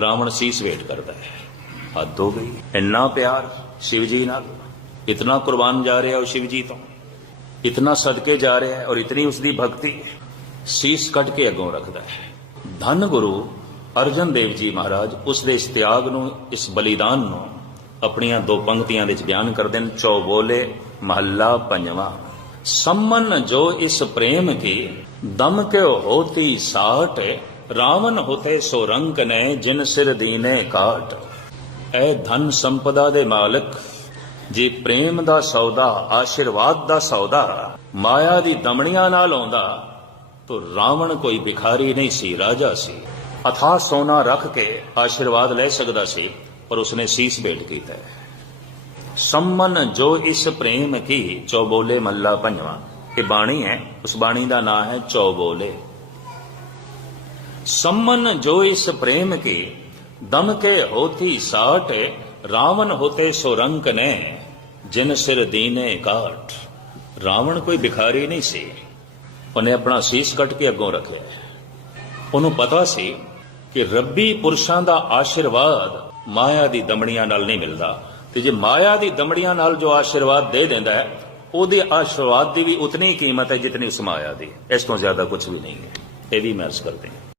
ਰਾਵਣ ਸੀਸ ਵੇਟ ਕਰਦਾ ਹੈ। ਹੱਦ ਹੋ ਗਈ। ਇੰਨਾ ਪਿਆਰ ਸ਼ਿਵ ਜੀ ਨਾਲ। ਇਤਨਾ ਕੁਰਬਾਨ ਜਾ ਰਿਹਾ ਉਹ ਸ਼ਿਵ ਜੀ ਤੋਂ। ਇਤਨਾ ਸਦਕੇ ਜਾ ਰਿਹਾ ਹੈ ਔਰ ਇਤਨੀ ਉਸ ਦੀ ਭਗਤੀ ਸੀਸ ਕੱਟ ਕੇ ਅੱਗੋਂ ਰੱਖਦਾ ਹੈ। ਧੰਨ ਗੁਰੂ ਅਰਜਨ ਦੇਵ ਜੀ ਮਹਾਰਾਜ, ਉਸ ਦੇ ਇਸ ਤਿਆਗ ਨੂੰ, ਇਸ ਬਲੀਦਾਨ ਨੂੰ ਆਪਣੀਆਂ ਦੋ ਪੰਕਤੀਆਂ ਵਿੱਚ ਬਿਆਨ ਕਰਦੇ ਨੇ। ਚੌਬੋਲੇ ਮਹੱਲਾ ਪੰਜਵਾਂ। ਸੰਮਨ ਜੋ ਇਸ ਪ੍ਰੇਮ ਕੀ, ਦਮ ਕੇ ਹੋਤੀ ਸਾਟ ਰਾਵਣ ਹੋਤੇ ਸੋ ਰੰਕ ਨੇ, ਜਿਨ ਸਿਰ ਦੀਨੇ ਕਾਟ। ਐ ਧਨ ਸੰਪਦਾ ਦੇ ਮਾਲਕ, ਜੇ ਪ੍ਰੇਮ ਦਾ ਸੌਦਾ, ਆਸ਼ੀਰਵਾਦ ਦਾ ਸੌਦਾ, ਮਾਇਆ ਦੀ ਦਮਣੀਆਂ ਨਾਲ ਆਉਂਦਾ, ਤੋ ਰਾਵਣ ਕੋਈ ਭਿਖਾਰੀ ਨਹੀਂ ਸੀ, ਰਾਜਾ ਸੀ। ਅਥਾ ਸੋਨਾ ਰੱਖ ਕੇ ਆਸ਼ੀਰਵਾਦ ਲੈ ਸਕਦਾ ਸੀ, ਪਰ ਉਸਨੇ ਸੀਸ ਭੇਟ ਕੀਤਾ। ਸੰਮਨ ਜੋ ਇਸ ਪ੍ਰੇਮ ਕੀ, ਚੌਬੋਲੇ ਮੱਲਾ ਪੰਜਵਾ। ਇਹ ਬਾਣੀ ਹੈ, ਉਸ ਬਾਣੀ ਦਾ ਨਾਮ ਹੈ ਚੌਬੋਲੇ। ਸੰਮਨ ਜੋ ਇਸ ਪ੍ਰੇਮ ਕੀ, ਦਮ ਕੇ ਹੋਤੀ ਸਾਟ, ਰਾਵਣ ਹੋਤੇ ਸੋ ਰੰਕ ਨੇ, ਜਿਨ ਸਿਰ ਦੀਨੇ ਰਾਵਣ ਕੋਈ ਭਿਖਾਰੀ ਨਹੀਂ ਸੀ। ਉਹਨੇ ਆਪਣਾ ਸੀਸ ਕੱਟ ਕੇ ਅੱਗੋਂ ਰੱਖਿਆ। ਉਹਨੂੰ ਪਤਾ ਸੀ ਕਿ ਰੱਬੀ ਪੁਰਸ਼ਾਂ ਦਾ ਆਸ਼ੀਰਵਾਦ ਮਾਇਆ ਦੀ ਦਮੜੀਆਂ ਨਾਲ ਨਹੀਂ ਮਿਲਦਾ। ਤੇ ਜੇ ਮਾਇਆ ਦੀ ਦਮੜੀਆਂ ਨਾਲ ਜੋ ਆਸ਼ੀਰਵਾਦ ਦੇ ਦਿੰਦਾ ਹੈ, ਉਹਦੇ ਆਸ਼ੀਰਵਾਦ ਦੀ ਵੀ ਉਤਨੀ ਕੀਮਤ ਹੈ ਜਿਤਨੀ ਉਸ ਮਾਇਆ ਦੀ। ਇਸ ਤੋਂ ਜ਼ਿਆਦਾ ਕੁਝ ਵੀ ਨਹੀਂ ਹੈ। ਇਹ ਵੀ ਮੈਂ ਅਰਜ਼ ਕਰਦੇ ਹਾਂ।